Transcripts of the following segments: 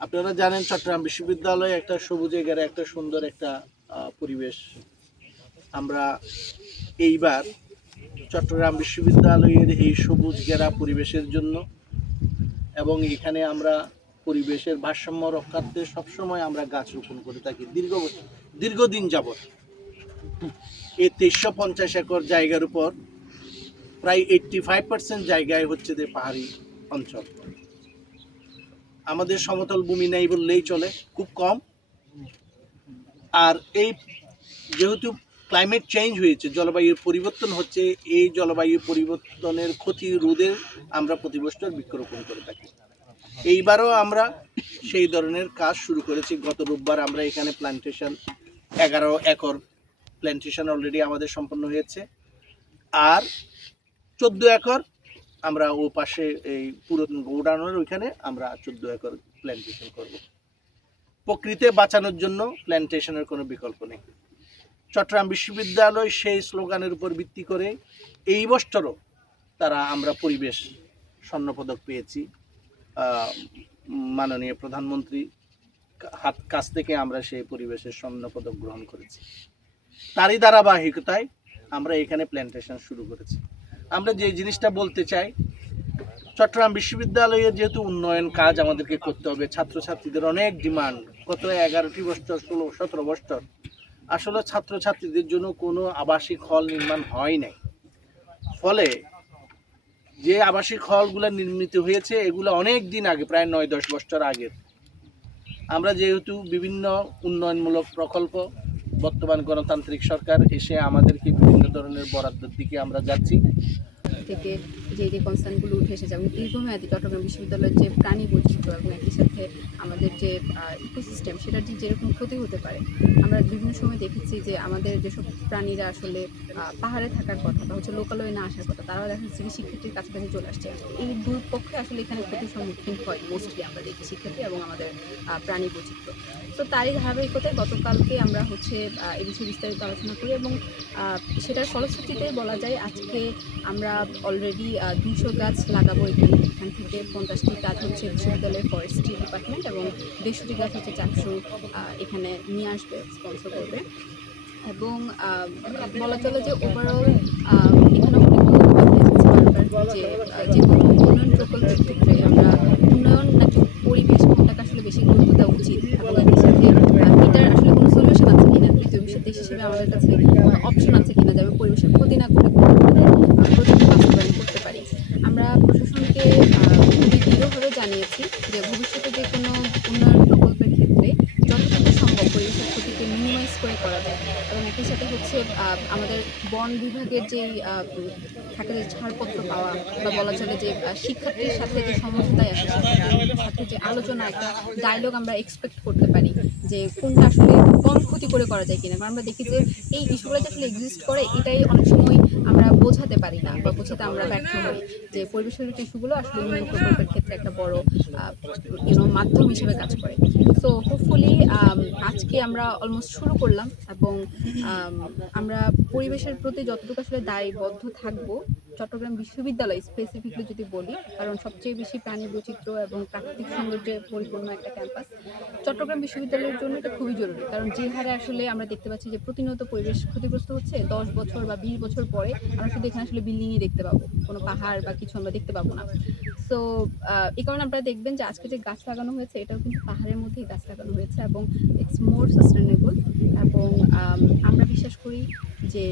আপনারা জানেন চট্টগ্রাম বিশ্ববিদ্যালয়ে একটা সবুজে ঘেরা একটা সুন্দর একটা পরিবেশ। আমরা এইবার চট্টগ্রাম বিশ্ববিদ্যালয়ের এই সবুজ ঘেরা পরিবেশের জন্য এবং এখানে আমরা পরিবেশের ভারসাম্য রক্ষার্থে সবসময় আমরা গাছ রোপণ করে থাকি দীর্ঘদিন যাবৎ। এই ৩৫০ একর জায়গার উপর প্রায় 85% জায়গায় হচ্ছে যে পাহাড়ি অঞ্চল। আমাদের সমতল ভূমি নেই বললেই চলে, খুব কম। আর এই যেহেতু ক্লাইমেট চেঞ্জ হয়েছে, জলবায়ুর পরিবর্তন হচ্ছে, এই জলবায়ু পরিবর্তনের ক্ষতি রোধে আমরা প্রতি বছর বৃক্ষরোপণ করে থাকি। এইবারও আমরা সেই ধরনের কাজ শুরু করেছি। গত রোববার আমরা এখানে প্ল্যান্টেশন 11 একর প্ল্যান্টেশন অলরেডি আমাদের সম্পন্ন হয়েছে। আর 14 একর আমরা ও পাশে এই পুরো গোডাউনের ওইখানে আমরা 14 একর প্ল্যান্টেশন করব। প্রকৃতি বাঁচানোর জন্য প্ল্যান্টেশনের কোনো বিকল্প নেই। চট্টগ্রাম বিশ্ববিদ্যালয় সেই স্লোগানের উপর ভিত্তি করে এই বছরও আমরা পরিবেশ স্বর্ণপদক পেয়েছি। মাননীয় প্রধানমন্ত্রী কাছ থেকে আমরা সেই পরিবেশের স্বর্ণপদক গ্রহণ করেছি। তারই ধারাবাহিকতায় আমরা এখানে প্ল্যান্টেশন শুরু করেছি। আমরা যে জিনিসটা বলতে চাই, চট্টগ্রাম বিশ্ববিদ্যালয়ের যেহেতু উন্নয়ন কাজ আমাদেরকে করতে হবে, ছাত্রছাত্রীদের অনেক ডিমান্ড, গত 11টি বছর 16-17 বছর আসলে ছাত্রছাত্রীদের জন্য কোনো আবাসিক হল নির্মাণ হয় নাই। ফলে যে আবাসিক হলগুলো নির্মিত হয়েছে এগুলো অনেক দিন আগে, প্রায় 9-10 বছর আগের। আমরা যেহেতু বিভিন্ন উন্নয়নমূলক প্রকল্প, বর্তমান গণতান্ত্রিক সরকার এসে আমাদেরকে বিভিন্ন ধরনের বরাদ্দের দিকে আমরা যাচ্ছি। থেকে যে কনসার্নগুলো উঠে এসেছে এবং দীর্ঘমেয়াদী চট্টগ্রাম বিশ্ববিদ্যালয়ের যে প্রাণী বৈচিত্র্য এবং একই সাথে আমাদের যে ইকোসিস্টেম সেটার যেরকম ক্ষতি হতে পারে, আমরা বিভিন্ন সময় দেখেছি যে আমাদের যেসব প্রাণীরা আসলে পাহাড়ে থাকার কথা বা হচ্ছে লোকালয়ে না আসার কথা, তারাও দেখা যাচ্ছে কি শিক্ষার্থীর কাছাকাছি চলে আসছে। এই দুই পক্ষে আসলে এখানে ক্ষতির সম্মুখীন হয় মোস্টলি আমরা দেখি, শিক্ষার্থী এবং আমাদের প্রাণী বৈচিত্র্য। তো তারই ধারাবাহিকতায় গতকালকে আমরা হচ্ছে এই বিষয়ে বিস্তারিত আলোচনা করি এবং সেটার ফলশ্রুতিতে বলা যায় আজকে আমরা অলরেডি 200 গাছ লাগাবো এখান থেকে 50টি গাছ হচ্ছে বিশ্ববিদ্যালয়ের ফরেস্ট্রি ডিপার্টমেন্ট এবং 150টি গাছ হচ্ছে চাকসু এখানে নিয়ে আসবে, স্পন্সর করবে। এবং বলা চলে যে ওভারঅল এখানে যে কোনো উন্নয়ন প্রকল্পের ক্ষেত্রে আমরা উন্নয়ন নাকি পরিবেশ কোনটাকে আসলে বেশি গুরুত্ব দেওয়া উচিত এবং এর সাথে এটার আসলে কোনো সলিউশন আছে কিনা, তৃতীয় বিশ্বের দেশ হিসেবে আমাদের কাছে অপশন আছে কিনা যাতে পরিবেশের ক্ষতি না করে প্রযুক্তি বাস্তবায়ন করতে পারি। আমরা প্রশাসনকে খুবই দৃঢ়ভাবে জানিয়েছি যে ভবিষ্যতে যে কোনো উন্নয়ন প্রকল্পের ক্ষেত্রে যতটুকু সম্ভব পরিবেশের ক্ষতিকে মিনিমাইজ করে করা যায় এবং একই সাথে হচ্ছে আমাদের বন বিভাগের যেই থাকে যে ছাড়পত্র পাওয়া বা বলা চলে যে শিক্ষার্থীর সাথে যে সমঝোতায় আসে, শিক্ষার্থীর সাথে যে আলোচনা, একটা ডায়লগ আমরা এক্সপেক্ট করতে পারি যে কোনটা আসলে কম ক্ষতি করে করা যায় কিনা। কারণ আমরা দেখি যে এই ইস্যুগুলো যে আসলে এক্সিস্ট করে এটাই অনেক সময় আমরা বোঝাতে পারি না বা বোঝাতে আমরা ব্যর্থ হই যে পরিবেশের ইস্যুগুলো আসলে উন্নয়ন প্রকল্পের ক্ষেত্রে একটা বড় মাধ্যম হিসেবে কাজ করে। সো হোপফুলি আজকে আমরা অলমোস্ট শুরু করলাম এবং আমরা পরিবেশের প্রতি যতটুকু আসলে দায়বদ্ধ থাকবো চট্টগ্রাম বিশ্ববিদ্যালয় স্পেসিফিকলি যদি বলি, কারণ সবচেয়ে বেশি প্রাণী বৈচিত্র্য এবং প্রাকৃতিক সৌন্দর্যে পরিপূর্ণ একটা ক্যাম্পাস চট্টগ্রাম বিশ্ববিদ্যালয়ের জন্য এটা খুবই জরুরি। কারণ যে হারে আসলে আমরা দেখতে পাচ্ছি যে প্রতিনিয়ত পরিবেশ ক্ষতিগ্রস্ত হচ্ছে, 10 বছর বা 20 বছর পরে আমরা শুধু এখানে আসলে বিল্ডিংই দেখতে পাবো, কোনো পাহাড় বা কিছু আমরা দেখতে পাবো না। সো এই কারণে আপনারা দেখবেন যে আজকে যে গাছ লাগানো হয়েছে এটাও কিন্তু পাহাড়ের মধ্যেই গাছ লাগানো হয়েছে এবং ইটস মোর সাস্টেনেবল। এবং আমরা বিশ্বাস করি যে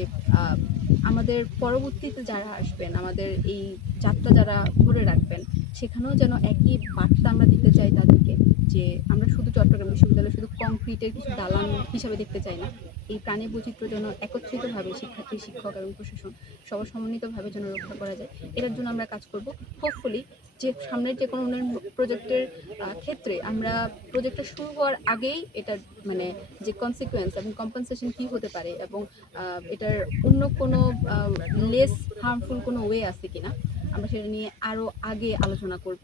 আমাদের পরবর্তীতে যারা আসবেন, আমাদের এই যাত্রা যারা ধরে রাখবেন, সেখানেও যেন একই বার্তা আমরা দিতে চাই তাদেরকে যে আমরা শুধু চট্টগ্রাম বিশ্ববিদ্যালয় শুধু কংক্রিটের কিছু দালান হিসাবে দেখতে চাই না। এই প্রাণী বৈচিত্র্য যেন একত্রিতভাবে শিক্ষার্থী, শিক্ষক এবং প্রশাসন সবার সমন্বিতভাবে যেন রক্ষা করা যায়, এটার জন্য আমরা কাজ করব। হোপফুলি যে সামনের যে কোনো উন্নয়ন প্রজেক্টের ক্ষেত্রে আমরা প্রজেক্টটা শুরু হওয়ার আগেই এটার মানে যে কনসিকুয়েন্স এবং কম্পেনসেশন কী হতে পারে এবং এটার অন্য কোনো লেস হার্মফুল কোনো ওয়ে আছে কিনা আমরা সেটা নিয়ে আরও আগে আলোচনা করব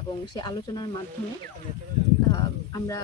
এবং সেই আলোচনার মাধ্যমে আমরা